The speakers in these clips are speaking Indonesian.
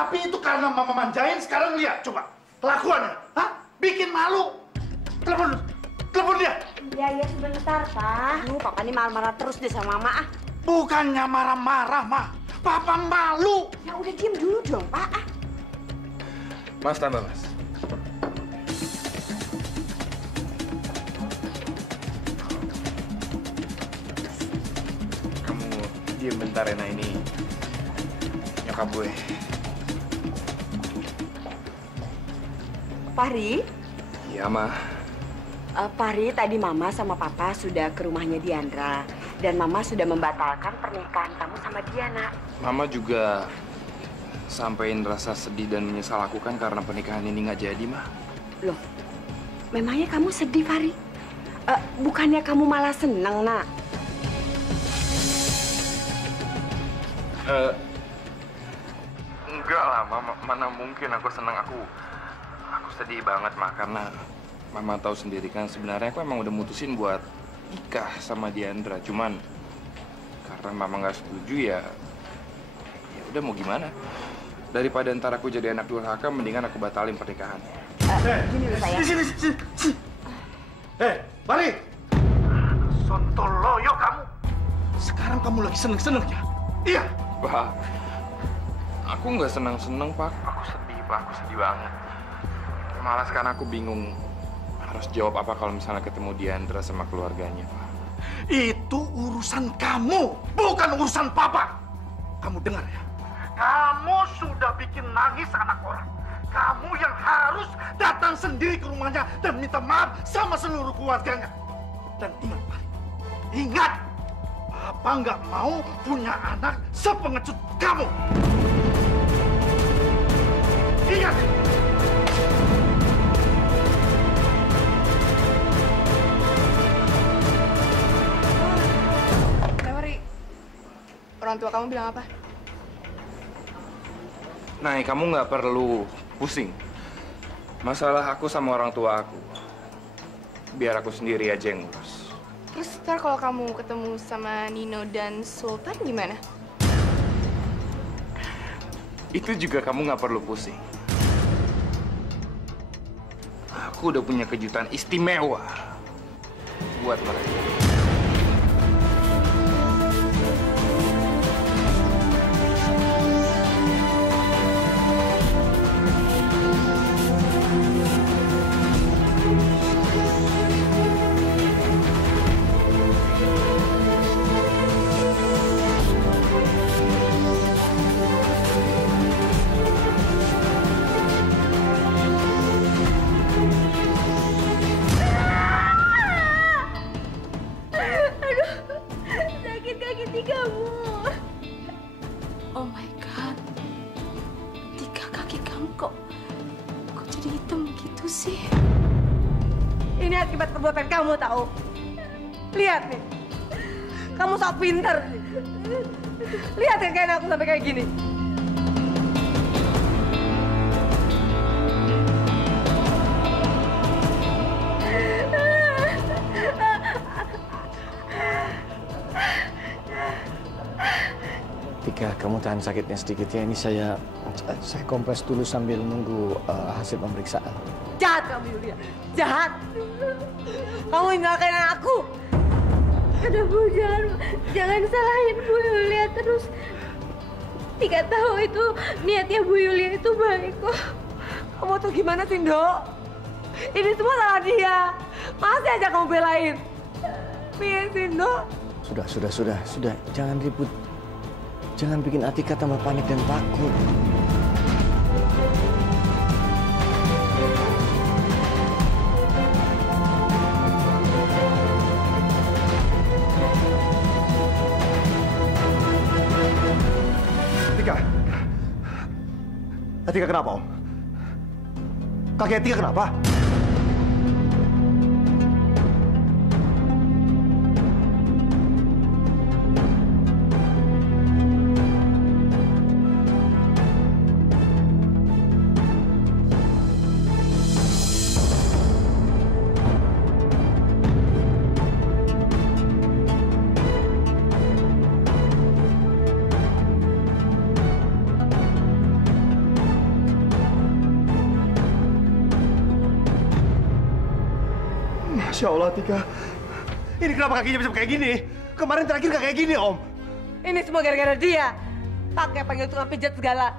Tapi itu karena mama manjain, sekarang lihat coba kelakuannya. Hah? Bikin malu. Telepon dia. Iya, sebentar, Pak. Papa ini marah-marah terus deh sama Mama, ah. Bukannya marah-marah, Ma. Papa malu. Ya udah diam dulu dong, Pak. Ah. Mas, tambah, Mas. Kamu diam bentar, Rena, ini nyokap gue. Fahri? Iya, Ma. Fahri, tadi Mama sama Papa sudah ke rumahnya Diandra. Dan Mama sudah membatalkan pernikahan kamu sama dia, Nak. Mama juga sampein rasa sedih dan menyesal aku kan karena pernikahan ini nggak jadi, Ma. Loh, memangnya kamu sedih, Fahri? Bukannya kamu malah senang, Nak? Enggak lah, Mama. Mana mungkin aku senang. Aku sedih banget, Ma, karena Mama tahu sendiri kan sebenarnya aku emang udah mutusin buat nikah sama Diandra. Cuman karena Mama nggak setuju ya udah mau gimana? Daripada ntar aku jadi anak durhaka, mendingan aku batalin pernikahannya. Gini loh, sayang. Sini. Balik. Sontoloyo kamu. Sekarang kamu lagi seneng-senengnya. Iya. Pak, aku nggak senang-senang, Pak. Aku sedih, Pak. Aku sedih banget. Malah sekarang aku bingung harus jawab apa kalau misalnya ketemu Diandra sama keluarganya, Pak. Itu urusan kamu, bukan urusan Papa. Kamu dengar ya? Kamu sudah bikin nangis anak orang. Kamu yang harus datang sendiri ke rumahnya dan minta maaf sama seluruh keluarganya. Dan ingat, Pak. Ingat, Papa nggak mau punya anak sepengecut kamu. Ingat. Orang tua kamu bilang apa? Nah, kamu nggak perlu pusing. Masalah aku sama orang tua aku, biar aku sendiri aja yang ngurus. Terus ntar kalau kamu ketemu sama Nino dan Sultan gimana? Itu juga kamu nggak perlu pusing. Aku udah punya kejutan istimewa buat mereka. Perbuatan kamu tahu. Lihat nih. Kamu sok pinter. Lihat ya kayak aku sampai kayak gini. Tika, kamu tahan sakitnya sedikit ya. Ini saya kompres dulu sambil nunggu hasil pemeriksaan. Jahat kamu, Yulia. Jahat. Kamu nyalakain aku. Aduh, Bu, jangan salahin Bu Yulia terus. Tika tahu itu niatnya Bu Yulia itu baik kok. Kamu tuh gimana sih, Ndok? Ini semua salah dia. Masih aja kamu belain. Piye sih, Ndok? Sudah. Jangan ribut. Jangan bikin Atika tambah panik dan takut. Atika kenapa, Om? Kaki Atika kenapa? Masya Allah, Tika. Ini kenapa kakinya bisa kayak gini? Kemarin terakhir nggak kayak gini, Om. Ini semua gara-gara dia. Pakai panggil tukang pijat segala.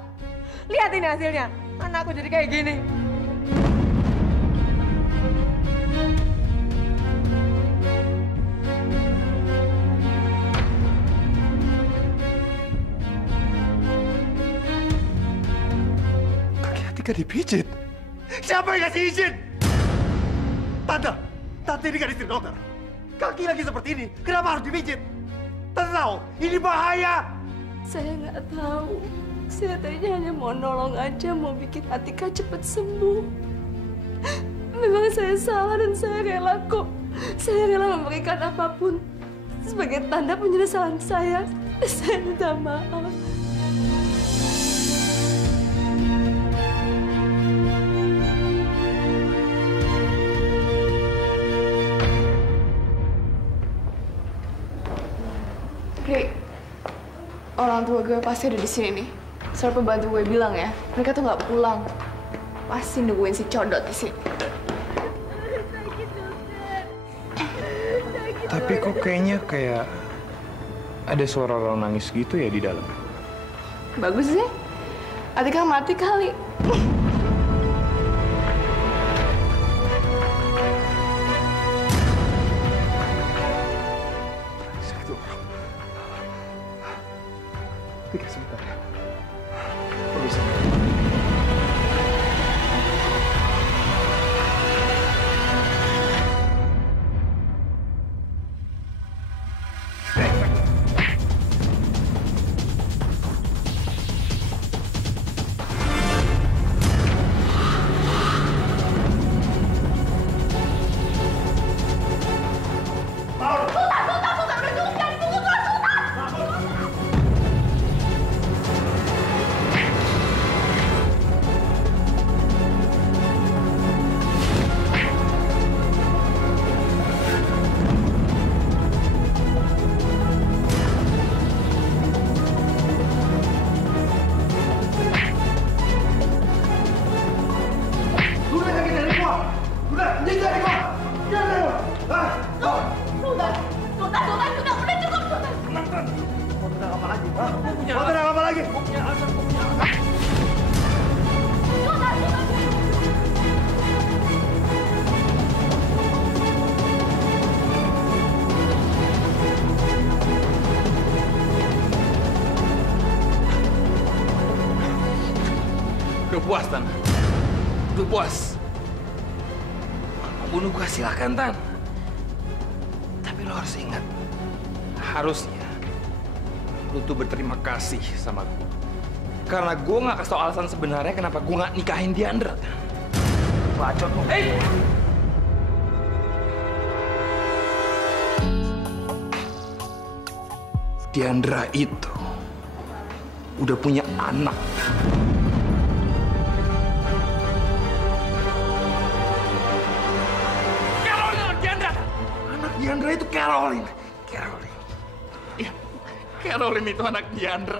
Lihat ini hasilnya. Mana aku jadi kayak gini. Kaki Tika dipijit. Siapa yang kasih izin? Tante ini kan istri dokter. Kaki lagi seperti ini, kenapa harus dipijit? Tante tahu, ini bahaya. Saya nggak tahu. Saya tadinya hanya mau nolong aja, mau bikin Atika cepat sembuh. Memang saya salah dan saya rela kok. Saya rela memberikan apapun sebagai tanda penyesalan saya. Saya minta maaf. Ri, orang tua gue pasti ada di sini nih. Soal pembantu gue bilang ya, mereka tuh nggak pulang. Pasti nungguin si Codot di sini. Tapi kok kayaknya kayak ada suara orang nangis gitu ya di dalam. Bagus sih. Atika mati kali. Tika, sebentar ya. Permisi. Udah puas, Tan. Udah puas. Bunuh gua silakan, Tan. Tapi lo harus ingat, harusnya lo tuh berterima kasih sama gua. Karena gua nggak kasih tau alasan sebenarnya kenapa gua nggak nikahin Diandra. Bacot lo. Hei! Diandra itu udah punya anak. Diandra itu Caroline. Iya, Caroline itu anak Diandra.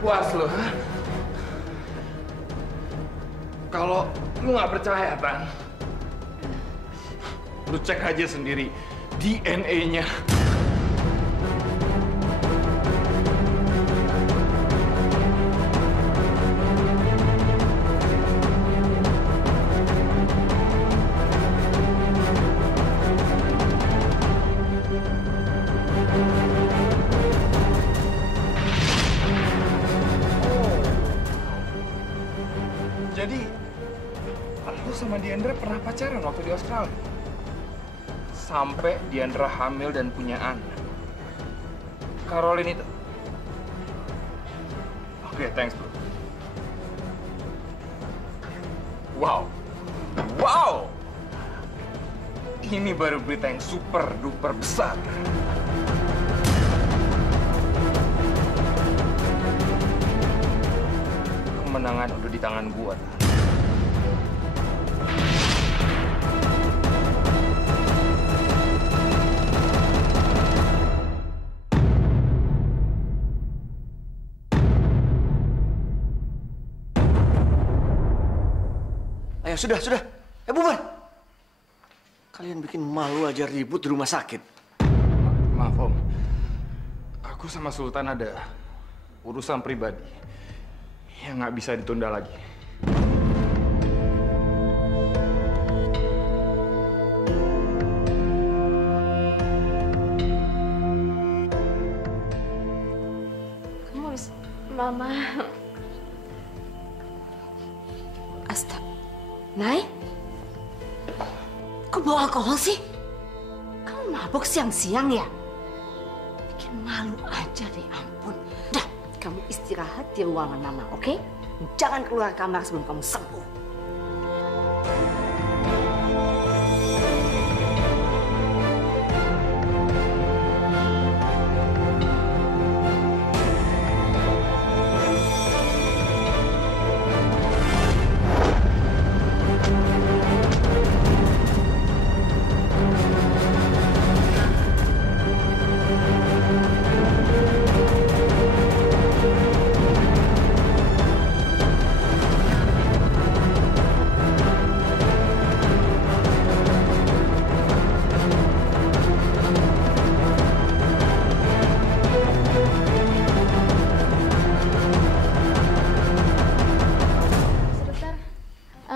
Puas lo, ha? Kalau lu nggak percaya, Tan, lu cek aja sendiri DNA-nya. Diandra pernah pacaran waktu di Australia. Sampai Diandra hamil dan punya anak. Caroline itu. Oke, thanks bro. Wow. Wow! Ini baru berita yang super duper besar. Kemenangan udah di tangan gua. Ayo, sudah. Bubar. Kalian bikin malu aja ribut di rumah sakit. Maaf Om, aku sama Sultan ada urusan pribadi yang nggak bisa ditunda lagi. Kamu harus... Mama... Astaga. Nay? Kok bawa alkohol sih? Kamu mabuk siang-siang ya? Bikin malu aja deh, ampun. Dah, kamu istirahat di ruangan Mama, oke? Jangan keluar kamar sebelum kamu sembuh.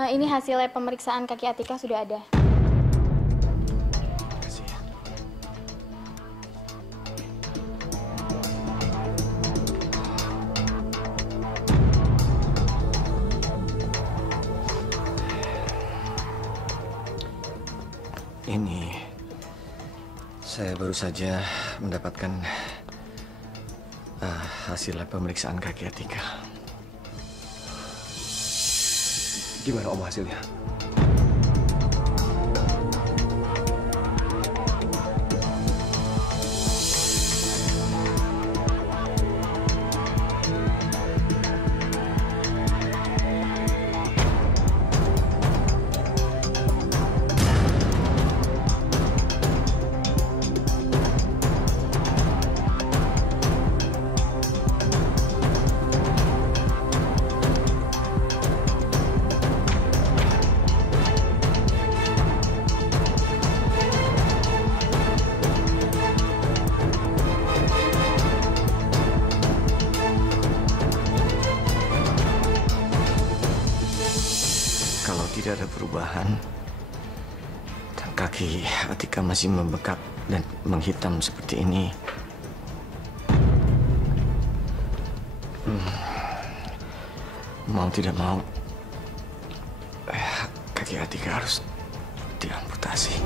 Ini hasil lab pemeriksaan kaki Atika sudah ada. Makasih ya. Ini saya baru saja mendapatkan hasil lab pemeriksaan kaki Atika. Gimana Om hasilnya? Tidak ada perubahan dan kaki Atika masih membengkak dan menghitam seperti ini. Mau tidak mau, kaki Atika harus diamputasi.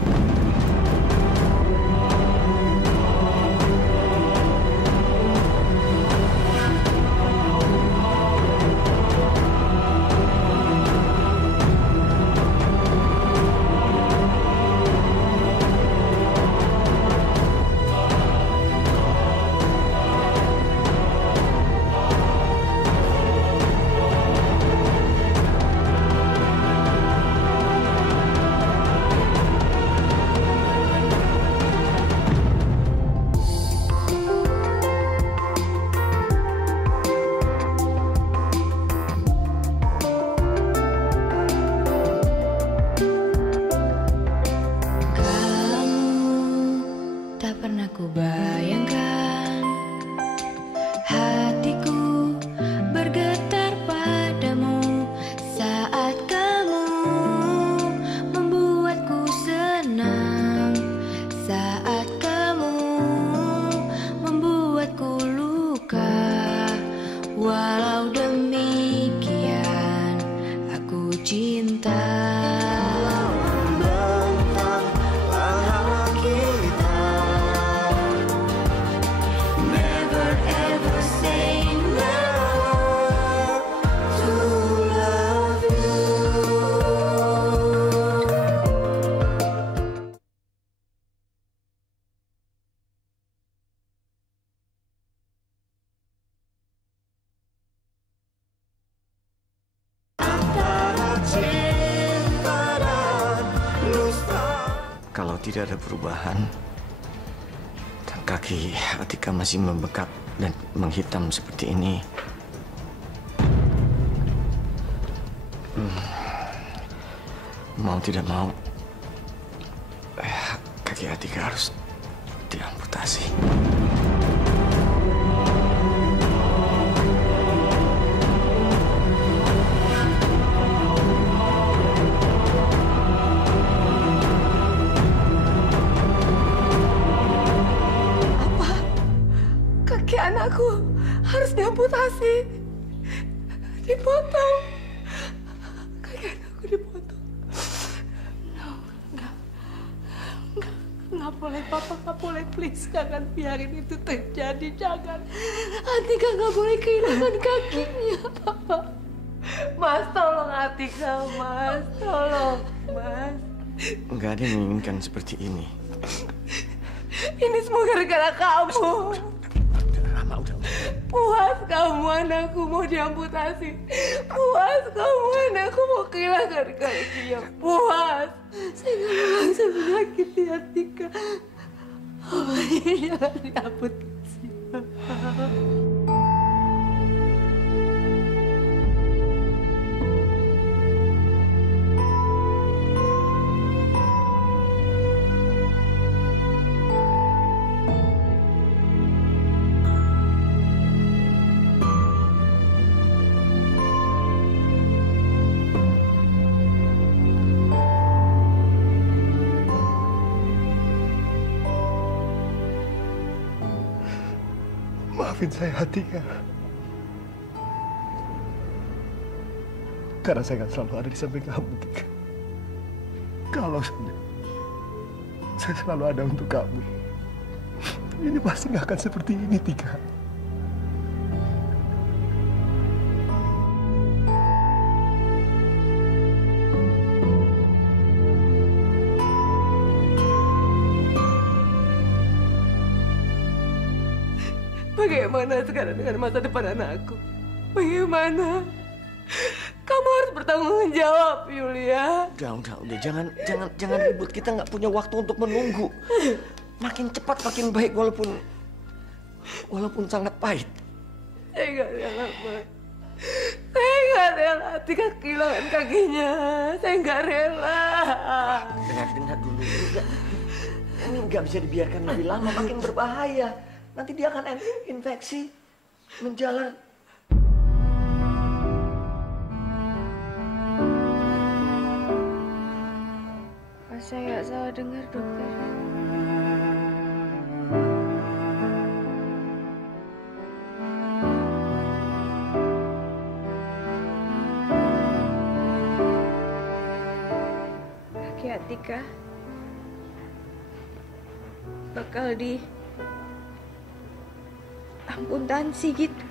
kalau tidak ada perubahan dan kaki Atika masih membekak dan menghitam seperti ini, mau tidak mau, kaki Atika harus diamputasi. Anakku harus diamputasi, dipotong. Kaki anakku dipotong. No, nggak boleh, Papa, nggak boleh, please, jangan biarin itu terjadi, jangan. Atika nggak boleh kehilangan kakinya, Papa. Mas, tolong Atika, Mas, tolong, Mas. Nggak ada yang menginginkan seperti ini. Ini semua gara-gara kamu. Puas kamu anakku mau diamputasi. Puas kamu anakku mau kehilangan kakinya. Puas. Saya nggak mau langsung menyakiti Atika. Oh, jangan diamputasi. Maafin saya, Atika. Karena saya akan selalu ada di samping kamu, Tika. Kalau saya selalu ada untuk kamu, ini pasti nggak akan seperti ini, Tika. Bagaimana sekarang dengan masa depan anakku? Bagaimana? Kamu harus bertanggung jawab, Yulia. Udah, jangan ribut. Kita nggak punya waktu untuk menunggu. Makin cepat makin baik, walaupun sangat pahit. Saya nggak rela, Mas. Saya nggak rela Atika kehilangan kakinya. Saya nggak rela. Dengar dulu. Ini nggak bisa dibiarkan lebih lama, makin berbahaya. Nanti dia akan infeksi menjalar. Apa saya nggak salah dengar, dokter? Kaki Atika bakal amputasi gitu.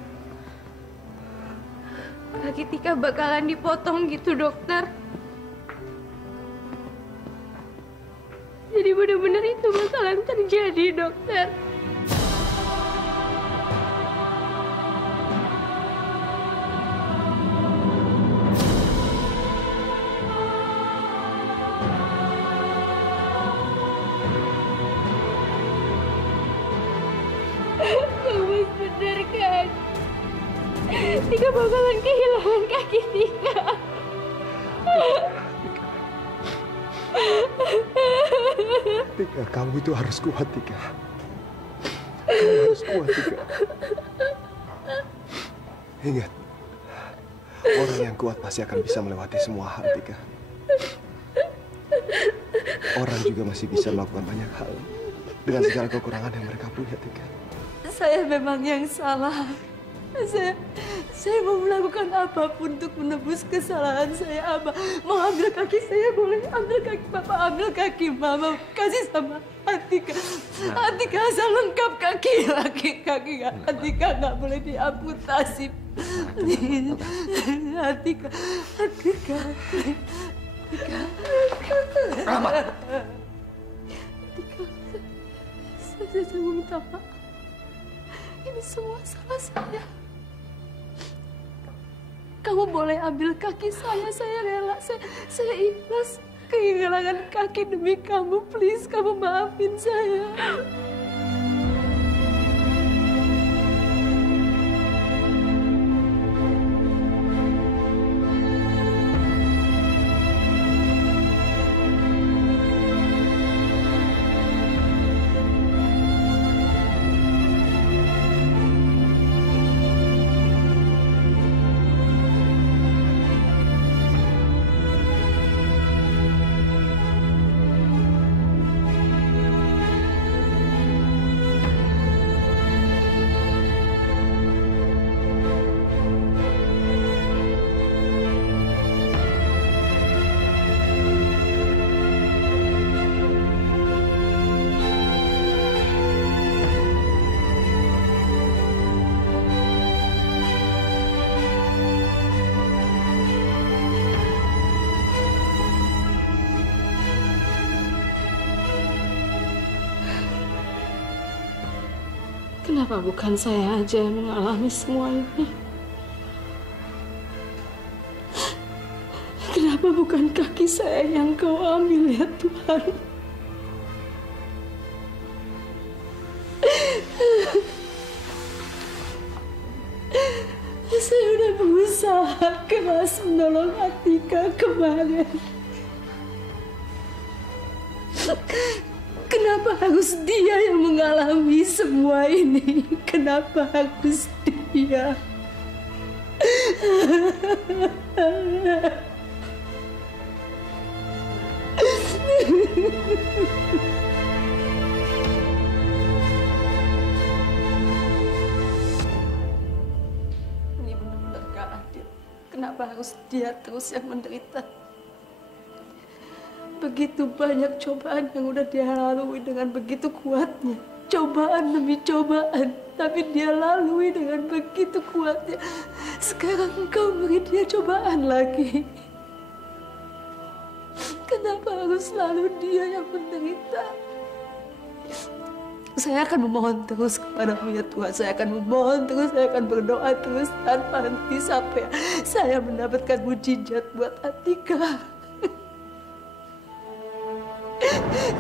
Kaki Tika bakalan dipotong gitu, dokter. Jadi benar-benar itu masalah yang terjadi, dokter. Bener kan? Tika bakalan kehilangan kaki Tika. Tika, kamu itu harus kuat, Tika. Kamu harus kuat, Tika. Ingat, orang yang kuat pasti akan bisa melewati semua hal, Tika. Orang juga masih bisa melakukan banyak hal dengan segala kekurangan yang mereka punya, Tika. Saya memang yang salah. Saya mau melakukan apapun untuk menebus kesalahan saya, Abah. Mau ambil kaki saya boleh, ambil kaki Papa, ambil kaki Mama, kasih sama Atika. Atika asal lengkap kaki Atika nggak boleh diamputasi. Atika. Rama. Atika, saya minta maaf. Ini semua salah saya. Kamu boleh ambil kaki saya rela, saya ikhlas. kehilangan kaki demi kamu. Please, kamu maafin saya. Kenapa bukan saya aja yang mengalami semua ini? Kenapa bukan kaki saya yang kau ambil ya Tuhan? Saya udah berusaha keras menolong Atika kemarin. Kenapa harus dia yang mengalami semua ini? Kenapa harus dia? Ini benar-benar gak adil. Kenapa harus dia terus yang menderita? Begitu banyak cobaan yang udah dia lalui dengan begitu kuatnya. Cobaan demi cobaan. Tapi dia lalui dengan begitu kuatnya. Sekarang engkau beri dia cobaan lagi. Kenapa harus selalu dia yang menderita? Saya akan memohon terus kepadamu ya Tuhan. Saya akan memohon terus. Saya akan berdoa terus tanpa henti sampai saya mendapatkan mujizat buat Atika.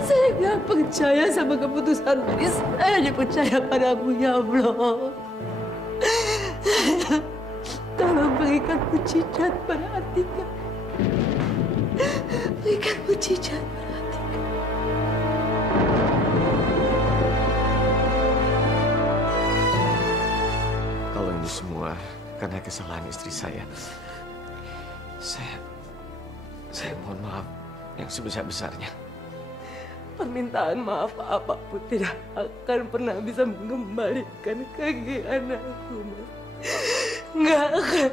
Saya nggak percaya sama keputusan ini. Saya hanya percaya padamu ya Allah. Tolong berikan mujizat pada Atika. Berikan mujizat pada Atika. Kalau ini semua karena kesalahan istri saya mohon maaf yang sebesar-besarnya. Permintaan maaf apapun tidak akan pernah bisa mengembalikan kegiatan aku, Mas. Nggak akan.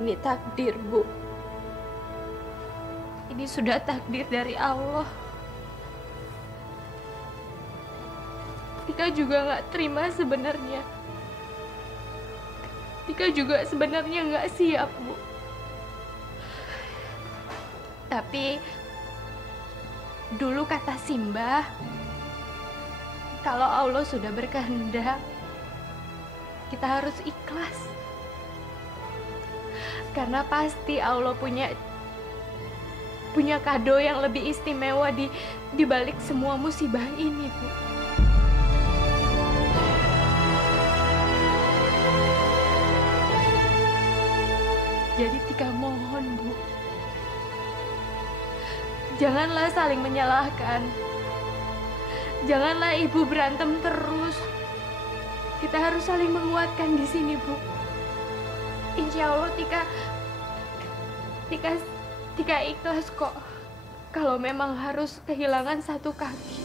Ini takdir, Bu. Ini sudah takdir dari Allah. Tika juga nggak terima sebenarnya. Tika juga sebenarnya nggak siap, Bu. Tapi dulu kata Simbah, kalau Allah sudah berkehendak, kita harus ikhlas. Karena pasti Allah punya kado yang lebih istimewa di balik semua musibah ini, Bu. Jadi Tika mohon, Bu, janganlah saling menyalahkan. Janganlah ibu berantem terus. Kita harus saling menguatkan di sini, Bu. Insya Allah Tika ikhlas kok. Kalau memang harus kehilangan satu kaki.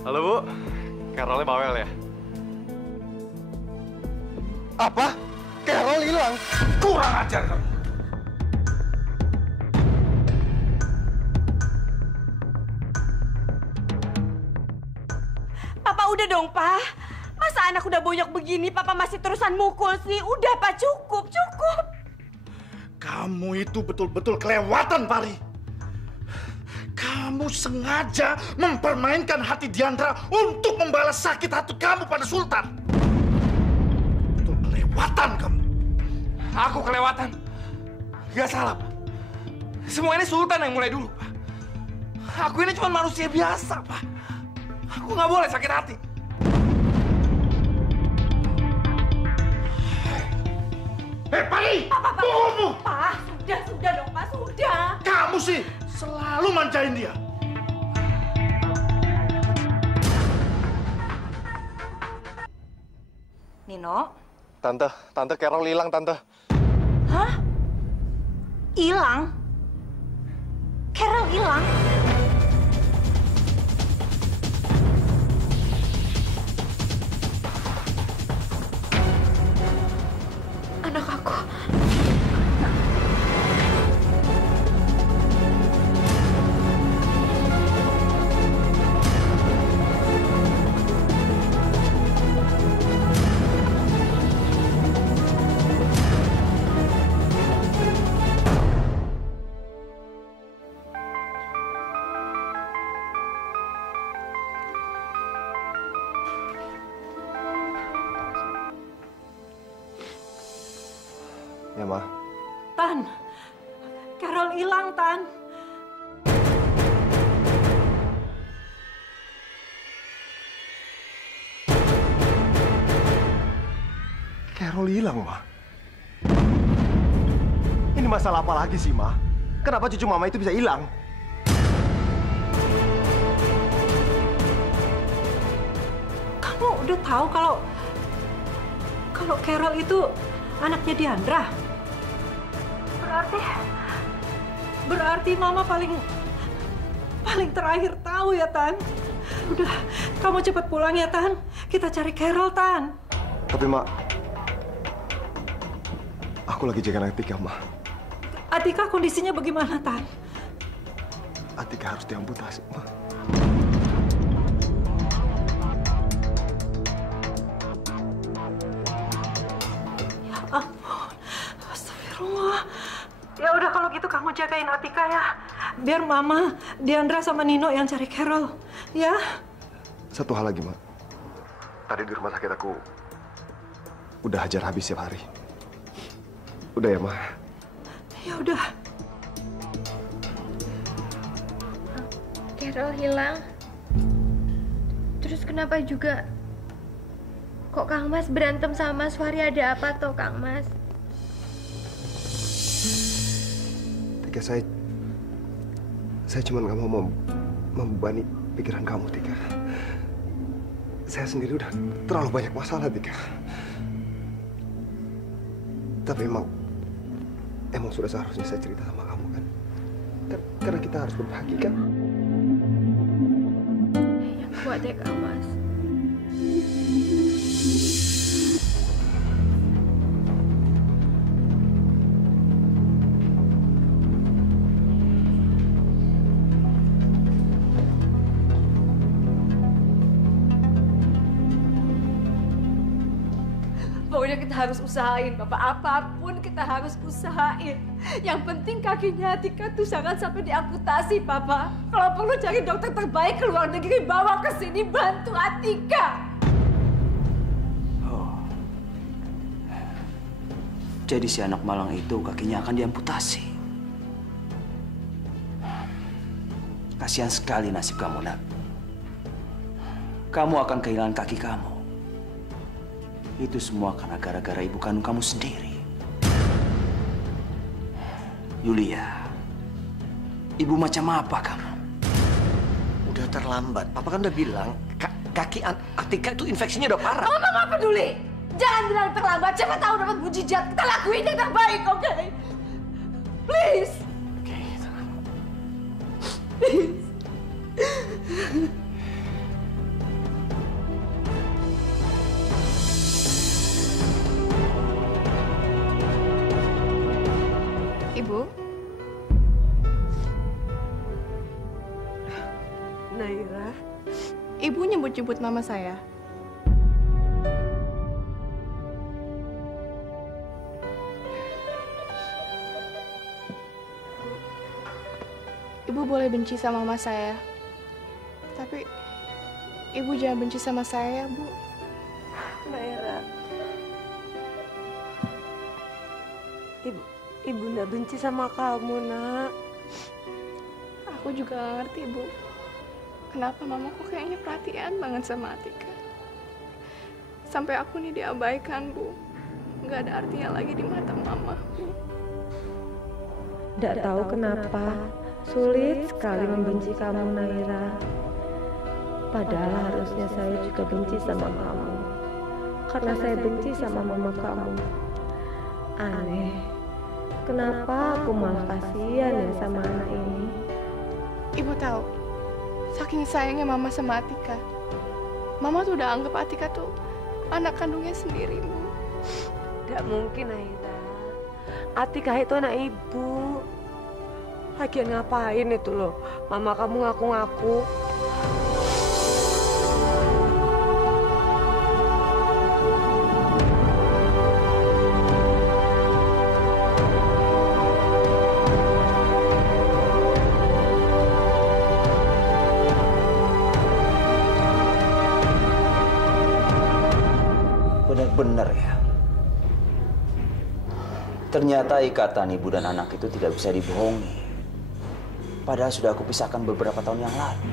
Halo Bu, Carolnya bawel ya? Apa? Carol hilang? Kurang ajar kamu. Papa udah dong, Pak. Masa anak udah bonyok begini, Papa masih terusan mukul sih? Udah, Pak, cukup. Kamu itu betul-betul kelewatan, Pari. Kamu sengaja mempermainkan hati Diandra untuk membalas sakit hati kamu pada Sultan. Betul kelewatan kamu. Aku kelewatan. Gak salah, Pak. Semua ini Sultan yang mulai dulu, Pak. Aku ini cuma manusia biasa, Pak. Aku nggak boleh sakit hati. Pari! Pak, Tunggu! Pak, sudah dong, Pak, sudah. Kamu sih selalu manjain dia. Nino? Tante Carol hilang, Tante. Hah? Hilang? Carol hilang? Anak aku. Ya, Ma. Tan, Carol hilang, Tan. Carol hilang, Ma. Ini masalah apa lagi sih, Ma? Kenapa cucu Mama itu bisa hilang? Kamu udah tahu kalau Carol itu anaknya Diandra? Berarti Mama paling terakhir tahu ya, Tan. Udah, kamu cepat pulang ya, Tan. Kita cari Carol, Tan. Tapi, Ma, aku lagi jaga Atika, Ma. Atika kondisinya bagaimana, Tan? Atika harus diamputasi, Ma. Ya ampun, astagfirullah. Ya udah kalau gitu kamu jagain Atika ya. Biar Mama, Diandra sama Nino yang cari Carol, ya? Satu hal lagi, Ma. Tadi di rumah sakit aku udah hajar habis setiap hari. Udah ya, Ma? Ya udah. Carol hilang. Terus kenapa juga? Kok Kang Mas berantem sama Mas Fahri, ada apa toh, Kang Mas? Tika, saya cuma nggak mau membebani pikiran kamu, Tika. Saya sendiri udah terlalu banyak masalah, Tika. Tapi emang sudah seharusnya saya cerita sama kamu, kan? Karena kita harus berbagi, kan? Yang kuat ya, Kang Mas. Pokoknya kita harus usahain, Bapak. Apapun kita harus usahain. Yang penting kakinya Atika tuh jangan sampai diamputasi, Papa. Kalau perlu cari dokter terbaik ke luar negeri, bawa ke sini, bantu Atika. Oh. Jadi si anak malang itu kakinya akan diamputasi. Kasihan sekali nasib kamu, Nak. Kamu akan kehilangan kaki kamu. Itu semua karena gara-gara ibu kandung kamu sendiri. Yulia, ibu macam apa kamu? Udah terlambat. Papa kan udah bilang kaki Atika itu infeksinya udah parah. Mama nggak peduli. Jangan bilang terlambat. Siapa tahu dapat mujizat. Kita lakuin yang terbaik, oke? Please. Oke, tenang. Please. Naira? Ibu nyebut-nyebut nama saya. Ibu boleh benci sama mama saya. Tapi Ibu jangan benci sama saya, Bu. Naira. Ibu nggak benci sama kamu, Nak. Aku juga gak ngerti, Bu. Kenapa mama kok kayaknya perhatian banget sama Atika. Sampai aku nih diabaikan, Bu. Nggak ada artinya lagi di mata mama, Bu. Nggak tahu kenapa sulit sekali membenci kamu, Naira. Padahal harusnya saya juga benci sama kamu. Karena saya benci sama mama kamu. Aneh. Kenapa aku malah kasihan ya sama anak ini? Ibu tahu, saking sayangnya mama sama Atika. Mama tuh udah anggap Atika tuh anak kandungnya sendiri, Bu. Nggak mungkin, Naira. Atika itu anak ibu. Lagian ngapain itu loh? Mama kamu ngaku-ngaku. Benar-benar ya. Ternyata ikatan ibu dan anak itu tidak bisa dibohongi. Padahal sudah aku pisahkan beberapa tahun yang lalu.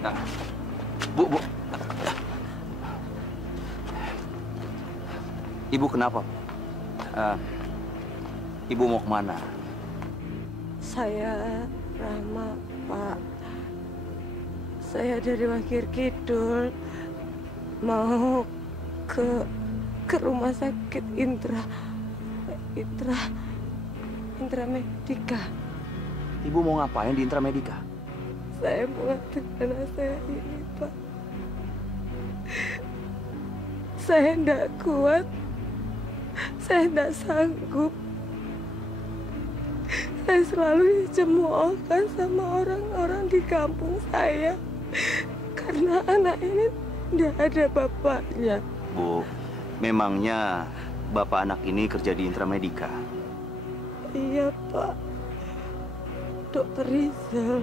Nah, Bu. Ibu kenapa? Ibu mau kemana? Saya Rama, Pak. Saya dari Wakir Kidul mau ke rumah sakit Intra Medika. Ibu mau ngapain di Intra Medika? Saya mau nganter anak saya ini, Pak. Saya enggak kuat. Saya enggak sanggup. Saya selalu dicemoohkan sama orang-orang di kampung saya. Karena anak ini enggak ada bapaknya. Bu, memangnya bapak anak ini kerja di Intra Medika? Iya, Pak. Dokter Rizal.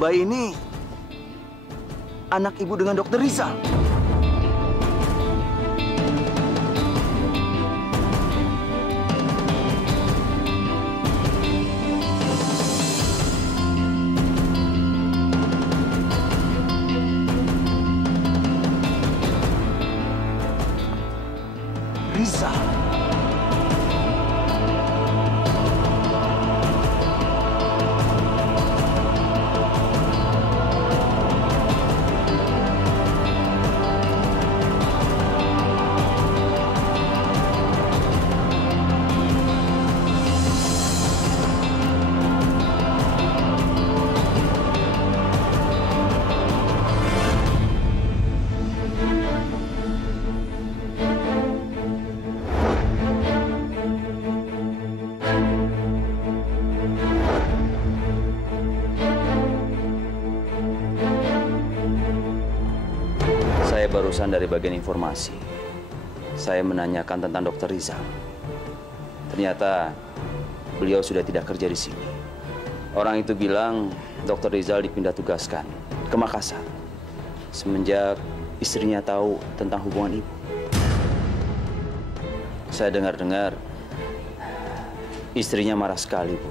Bayi ini anak ibu dengan Dokter Rizal. Rizal. Barusan dari bagian informasi, saya menanyakan tentang Dokter Rizal. Ternyata beliau sudah tidak kerja di sini. Orang itu bilang Dokter Rizal dipindah tugaskan ke Makassar semenjak istrinya tahu tentang hubungan ibu. Saya dengar-dengar istrinya marah sekali, Bu.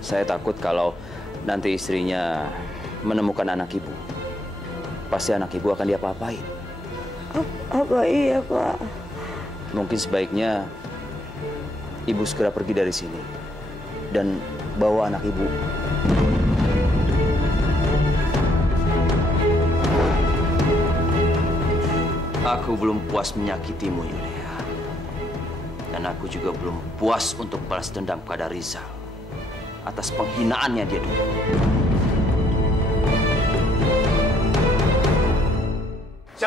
Saya takut kalau nanti istrinya menemukan anak ibu, pasti anak ibu akan diapa-apain. Apa iya, Pak? Mungkin sebaiknya ibu segera pergi dari sini dan bawa anak ibu. Aku belum puas menyakitimu, Yulia. Dan aku juga belum puas untuk balas dendam pada Rizal atas penghinaannya dia dulu.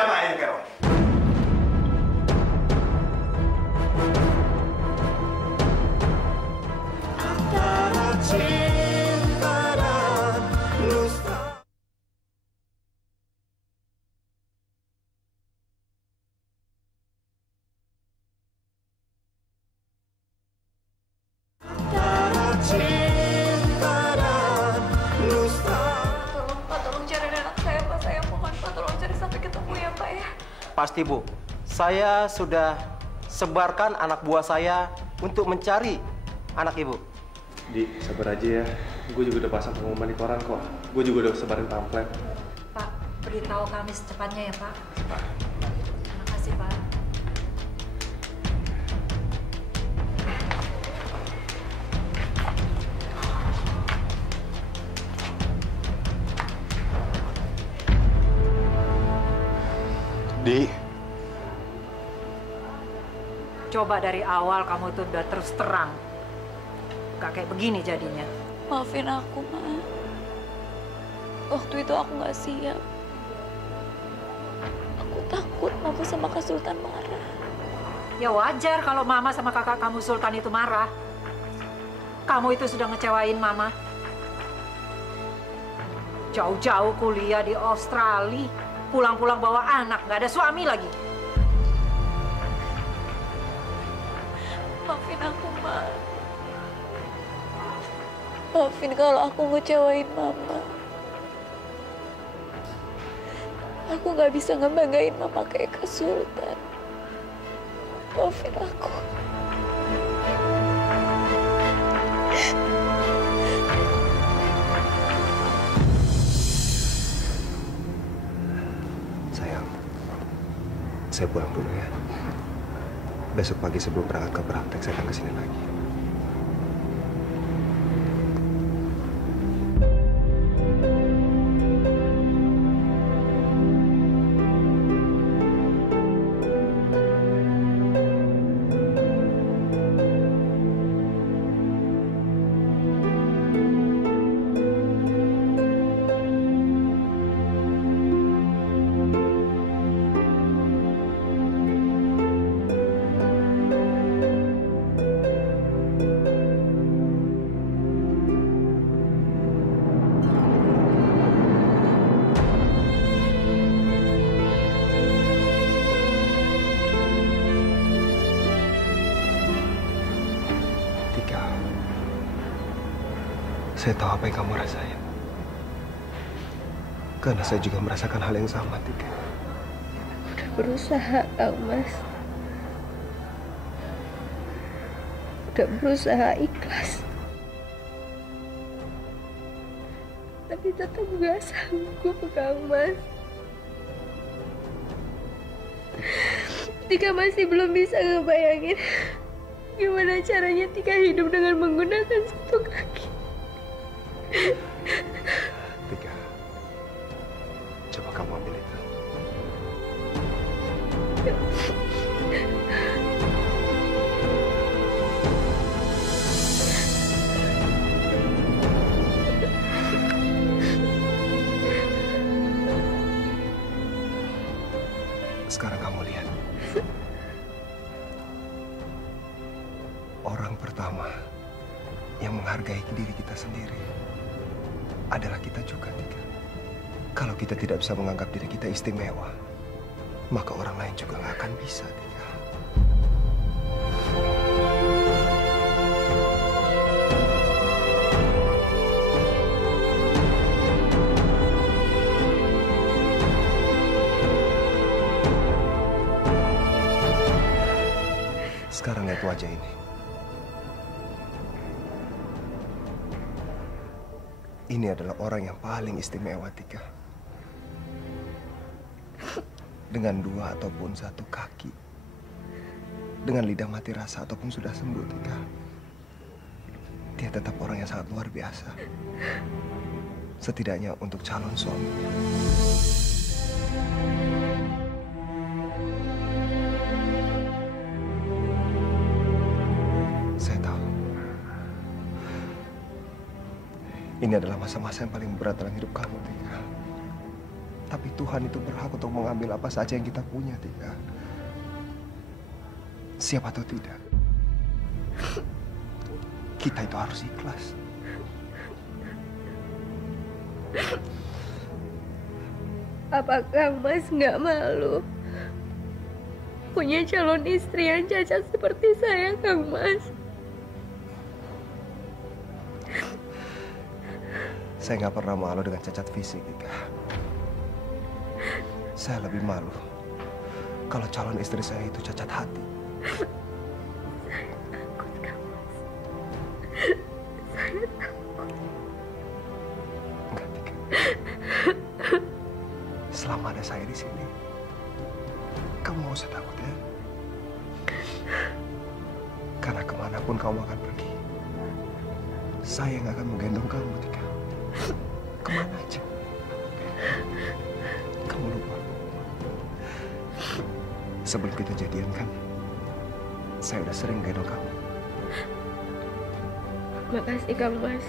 Siapa ayah Carol? Pasti, Bu. Saya sudah sebarkan anak buah saya untuk mencari anak Ibu. Di, sabar aja ya. Gue juga udah pasang pengumuman di koran kok. Gue juga udah sebarin pamflet. Pak, beritahu kami secepatnya ya, Pak. Terima kasih, Pak. Di. Coba dari awal kamu tuh udah terus terang. Gak kayak begini jadinya. Maafin aku, Ma. Waktu itu aku gak siap. Aku takut Mama sama Kak Sultan marah. Ya wajar kalau Mama sama kakak kamu Sultan itu marah. Kamu itu sudah ngecewain Mama. Jauh-jauh kuliah di Australia. Pulang-pulang bawa anak, nggak ada suami lagi. Maafin aku, Ma. Maafin kalau aku ngecewain Mama. Aku nggak bisa ngebanggain Mama kayak Kak Sultan. Maafin aku. Saya pulang dulu ya. Besok pagi sebelum berangkat ke praktek, saya akan kesini lagi. Saya tahu apa yang kamu rasain. Karena saya juga merasakan hal yang sama, Tika. Udah berusaha, Kang Mas. Udah berusaha ikhlas. Tapi tetap gak sanggup, Kang Mas. Tika masih belum bisa ngebayangin gimana caranya Tika hidup dengan menggunakan satu kaki. Tika, coba kamu ambil itu. Sekarang kamu lihat. Orang pertama yang menghargai diri kita sendiri adalah kita juga, Tika. Kalau kita tidak bisa menganggap diri kita istimewa, maka orang lain juga nggak akan bisa, Tika. Sekarang lihat wajah ini. Ini adalah orang yang paling istimewa, Tika. Dengan dua ataupun satu kaki. Dengan lidah mati rasa ataupun sudah sembuh, Tika. Dia tetap orang yang sangat luar biasa. Setidaknya untuk calon suaminya. Saya tahu. Ini adalah masa-masa yang paling berat dalam hidup kamu, Tika. Tapi Tuhan itu berhak untuk mengambil apa saja yang kita punya, Tika. Siap atau tidak, kita itu harus ikhlas. Apakah Mas nggak malu punya calon istri yang cacat seperti saya, Kang Mas? Saya nggak pernah malu dengan cacat fisik, Tika. Saya lebih malu kalau calon istri saya itu cacat hati. Saya takut, Kang Mas. Saya takut. Enggak, Tika. Selama ada saya di sini, kamu nggak usah takut ya. Karena kemanapun kamu akan pergi, saya yang akan menggendong kamu, Tika. Kemana aja. Kamu lupa. Sebelum kita jadian kan, saya udah sering gendong kamu. Makasih, Kang Mas.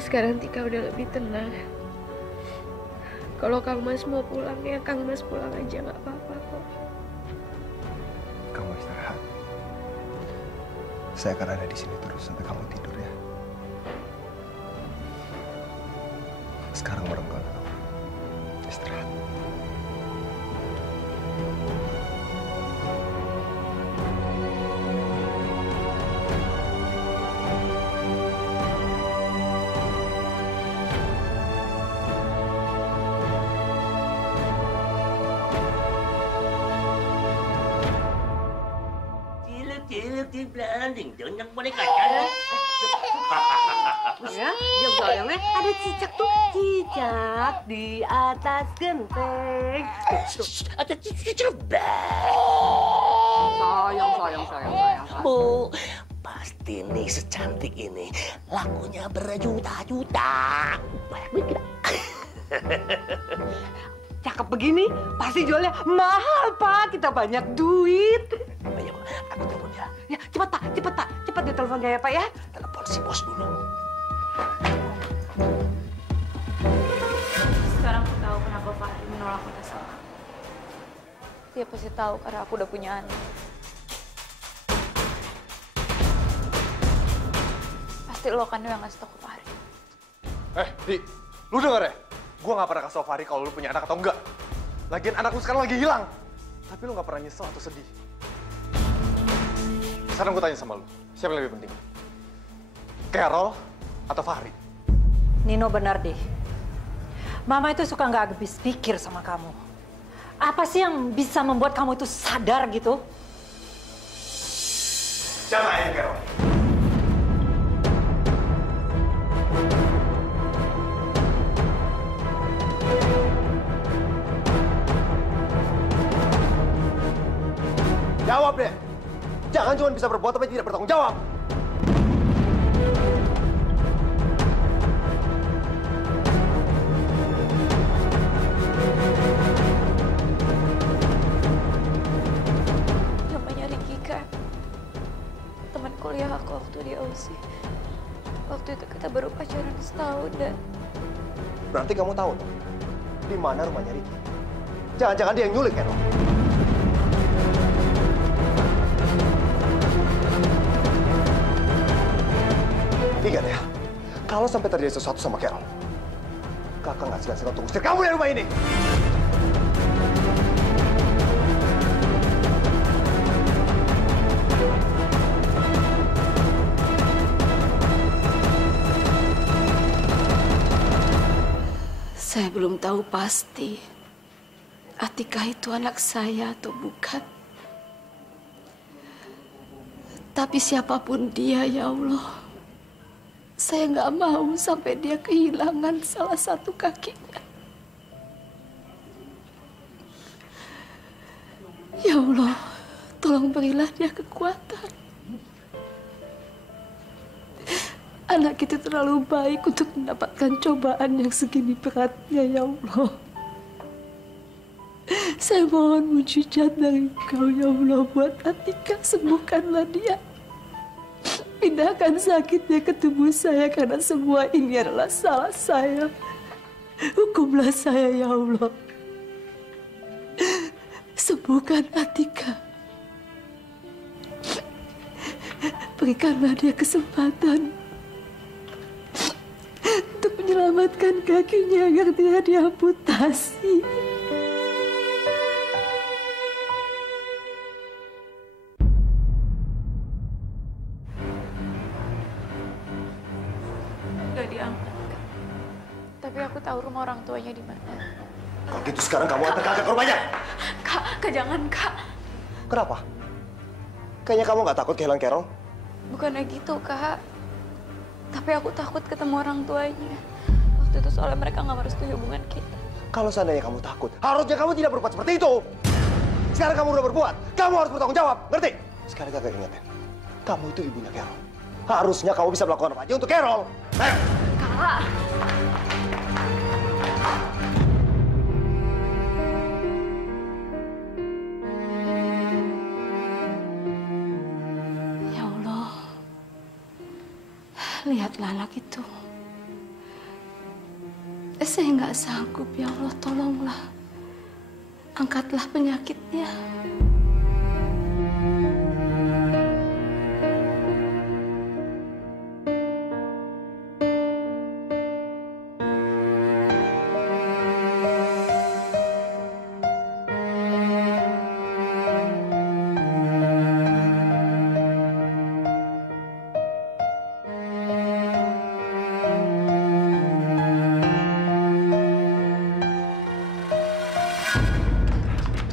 Sekarang Tika udah lebih tenang. Kalau Kang Mas mau pulang ya Kang Mas pulang aja, nggak apa-apa kok. Kamu istirahat. Saya akan ada di sini terus sampai kamu tidur ya. Sekarang merenggang. Istirahat. Ya, dia goyangnya ada cicak tuh, cicak di atas genteng. Ada cicak. Sayang. Bu, pasti nih secantik ini lakunya berjuta-juta. Banyak duit kita. Cakep begini, pasti jualnya mahal, Pak. Kita banyak duit. Ayo, aku telepon ya. Ya, cepat, Pak. Cepat diteleponnya ya, Pak ya. Telepon si bos dulu. Sekarang aku tahu kenapa Fahri menolak minta sama. Dia pasti tahu karena aku udah punya anak. Pasti lo kan yang ngasih tau ke Fahri. Di, lu denger ya? Gue gak pernah kasih tau Fahri kalau lu punya anak atau enggak. Lagian anak lu sekarang lagi hilang. Tapi lu gak pernah nyesel atau sedih. Sekarang gue tanya sama lu, siapa yang lebih penting? Carol atau Fahri? Nino benar deh. Mama itu suka nggak habis pikir sama kamu. Apa sih yang bisa membuat kamu itu sadar gitu? Siapa ayah Carol? Jawab deh. Jangan cuma bisa berbuat tapi tidak bertanggung jawab. Namanya Ricky, Kak. Teman kuliah aku waktu di Aussie. Waktu itu kita baru pacaran setahun dan... Berarti kamu tahu dong, di mana rumahnya Ricky? Jangan-jangan dia yang nyulik, Carol. Ingat ya, kalau sampai terjadi sesuatu sama Carol, kakak nggak segan-segan untuk usir kamu dari rumah ini. Saya belum tahu pasti Atika itu anak saya atau bukan. Tapi siapapun dia, ya Allah, saya nggak mau sampai dia kehilangan salah satu kakinya. Ya Allah, tolong berilah dia kekuatan. Anak itu terlalu baik untuk mendapatkan cobaan yang segini beratnya, ya Allah. Saya mohon mujizat dari Engkau, ya Allah, buat Atika, sembuhkanlah dia. Pindahkan sakitnya ke tubuh saya karena semua ini adalah salah saya. Hukumlah saya ya Allah. Sembuhkan Atika. Berikanlah dia kesempatan untuk menyelamatkan kakinya agar dia diamputasi. Gak diangkat, Kak. Tapi aku tahu rumah orang tuanya di mana. Kalau gitu sekarang kamu antar kakak ke rumahnya. Kak, jangan, Kak. Kenapa? Kayaknya kamu nggak takut kehilangan Carol? Bukannya gitu, Kak. Tapi aku takut ketemu orang tuanya. Waktu itu soalnya mereka nggak merestui hubungan kita. Kalau seandainya kamu takut, harusnya kamu tidak berbuat seperti itu. Sekarang kamu udah berbuat, kamu harus bertanggung jawab, ngerti? Sekali kakak ingetin, kamu itu ibunya Carol. Harusnya kamu bisa melakukan apa aja untuk Carol. Kak. Ya Allah, lihatlah anak itu. Saya nggak sanggup, ya Allah, tolonglah. Angkatlah penyakitnya.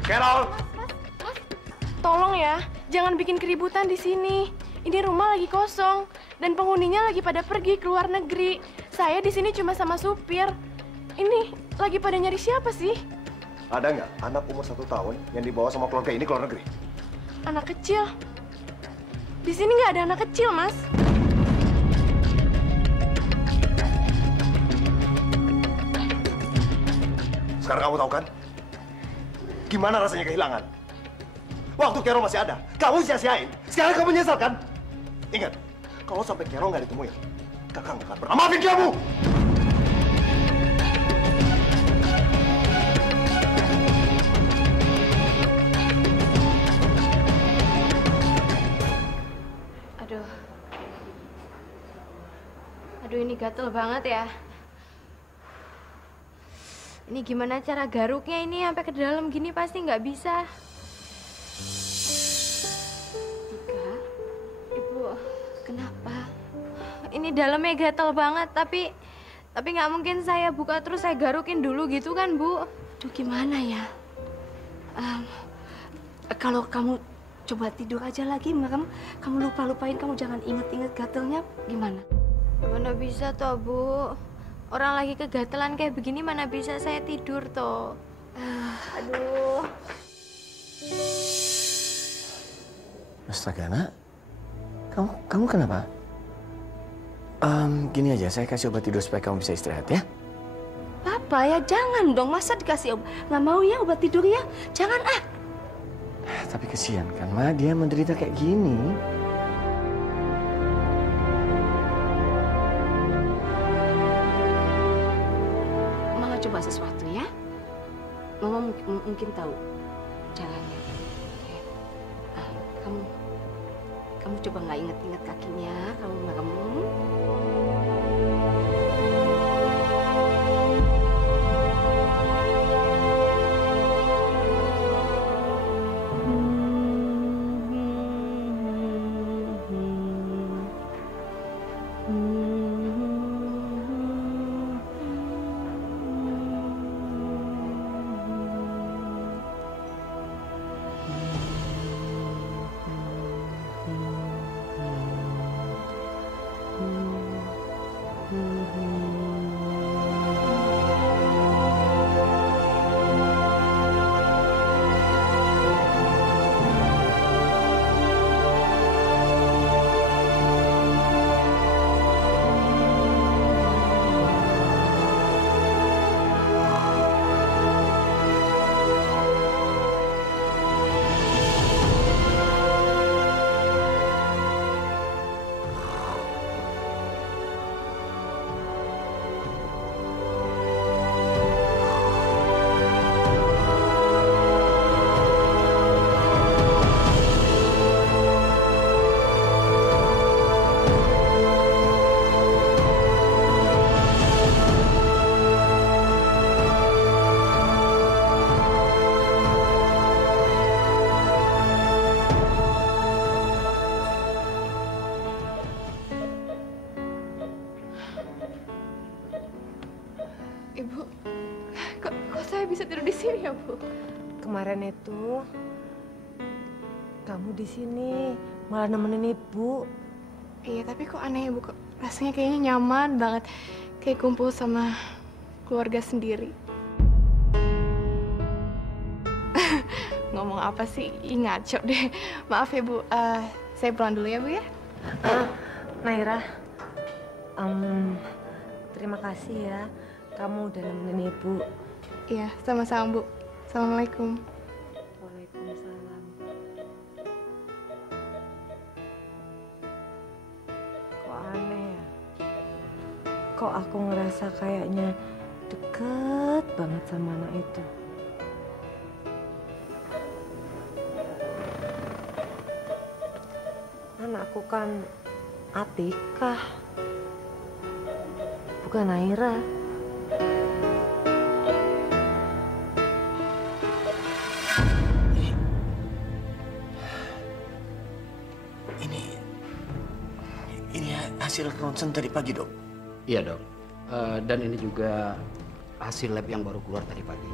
Carol! Tolong ya, jangan bikin keributan di sini. Ini rumah lagi kosong dan penghuninya lagi pada pergi ke luar negeri. Saya di sini cuma sama supir. Ini lagi pada nyari siapa sih? Ada nggak anak umur 1 tahun yang dibawa sama keluarga ini ke luar negeri? Anak kecil. Di sini nggak ada anak kecil, Mas. Sekarang kamu tahu kan? Gimana rasanya kehilangan? Waktu Carol masih ada, kamu sia-siain. Sekarang kamu menyesal kan? Ingat, kalau sampai Carol nggak ditemuin, kakak nggak akan pernah maafin kamu. Aduh, ini gatel banget ya. Ini gimana cara garuknya ini sampai ke dalam gini, pasti nggak bisa. Tika, Ibu, kenapa? Ini dalamnya gatel banget, tapi nggak mungkin saya buka terus saya garukin dulu gitu kan, Bu? Aduh, gimana ya? Kalau kamu coba tidur aja lagi, kamu lupain, kamu jangan inget-inget gatelnya, gimana? Mana bisa toh, Bu? Orang lagi kegatelan kayak begini mana bisa saya tidur toh. Aduh. Astaga, Nak. Kamu kenapa? Gini aja, saya kasih obat tidur supaya kamu bisa istirahat ya. Papa ya jangan dong, masa dikasih obat? Nggak mau ya obat tidur ya? Jangan ah. Tapi kesian kan, Ma, dia menderita kayak gini. Mama coba sesuatu ya. Mama mungkin tahu caranya. Kamu coba nggak inget-inget kakinya, kamu merem. kemarin itu kamu di sini malah nemenin ibu. Iya, tapi kok aneh ya Bu? Kok rasanya kayaknya nyaman banget, kayak kumpul sama keluarga sendiri. Ngomong apa sih? Ih, ngaco deh. Maaf ya Bu, saya pulang dulu ya Bu ya. Naira, terima kasih ya, kamu udah nemenin ibu. Iya, sama-sama Bu. Assalamualaikum. Waalaikumsalam. Kok aneh ya? Kok aku ngerasa kayaknya deket banget sama anak itu. Anakku kan Atika, bukan Naira. Ini hasil ronsen tadi pagi, Dok. Iya, Dok. Dan ini juga hasil lab yang baru keluar tadi pagi.